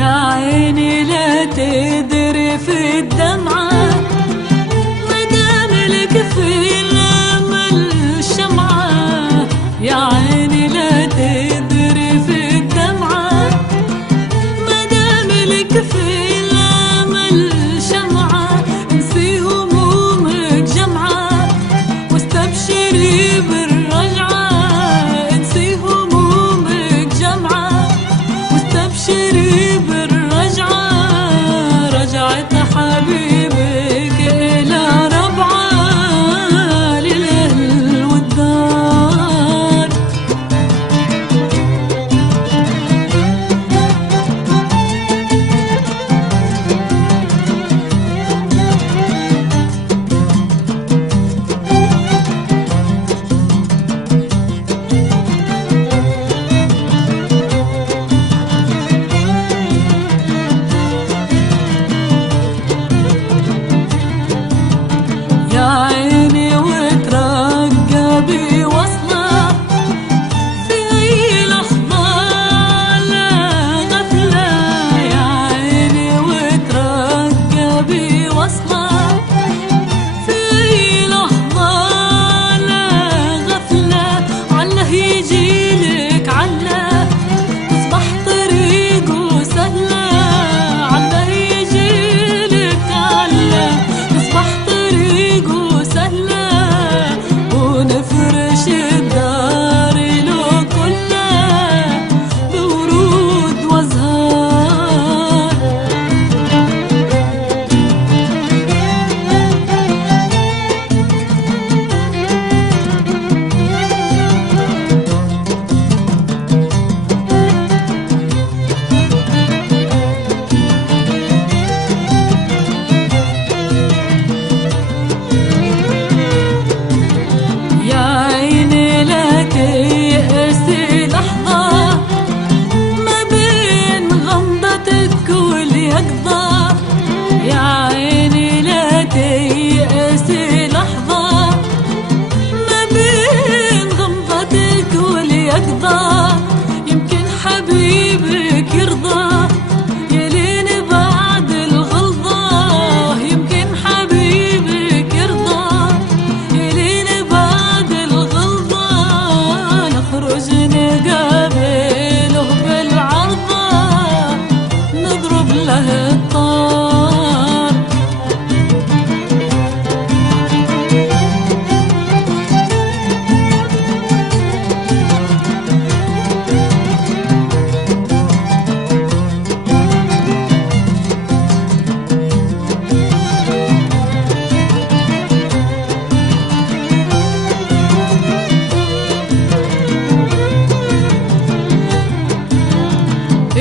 يا عيني لا تدري في الدمعة مدام لك في الأمل شمعة. يا عيني لا تدري في الدمعة مدام لك في الأمل شمعة. انسي همومك جمعة واستبشري بالرجعة. انسي همومك جمعة واستبشري بالرجعة. رجعت حبيبك إلى ربعة للأهل والدار. يا عيني وترقبي وصلة في أي لحظة لا غفلة. يا عيني وترقبي وصلة في أي لحظة لا غفلة. عله يجيلك عله تصبح طريقه سهلة. عله يجيلك عله تصبح طريقه سهلة. ونفرش الدار له كلها بورود وازهار. يا عيني لا تيأسي لحظة ما بين غمضتك واليقظة. يا عيني لا تيأسي لحظة ما بين غمضتك واليقظة. يمكن حبيبك يرضى يلين بعد الغلظة. يمكن حبيبك يرضى يلين بعد الغلظة. نخرج نقابله بالعرضة نضرب له الطار.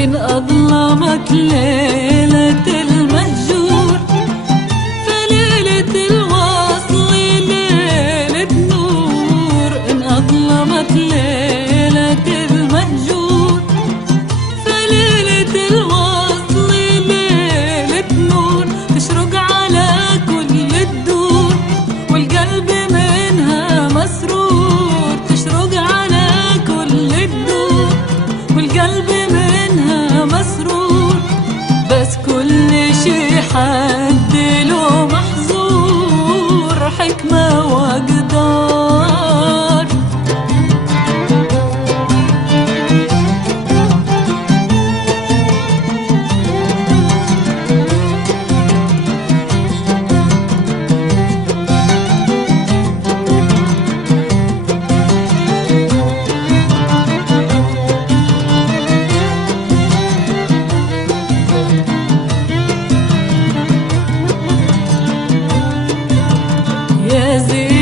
إن أظلمك ليلة المهجور فليلة الوصل ليلة نور. إن أظلمك ليلة المهجور فليلة الوصل ليلة نور. تشرق على كل الدور والقلب منها مسرور. تشرق على كل الدور والقلب منها مسرور. بس كل شي حد له محظور حكمة وأقدار. يا زين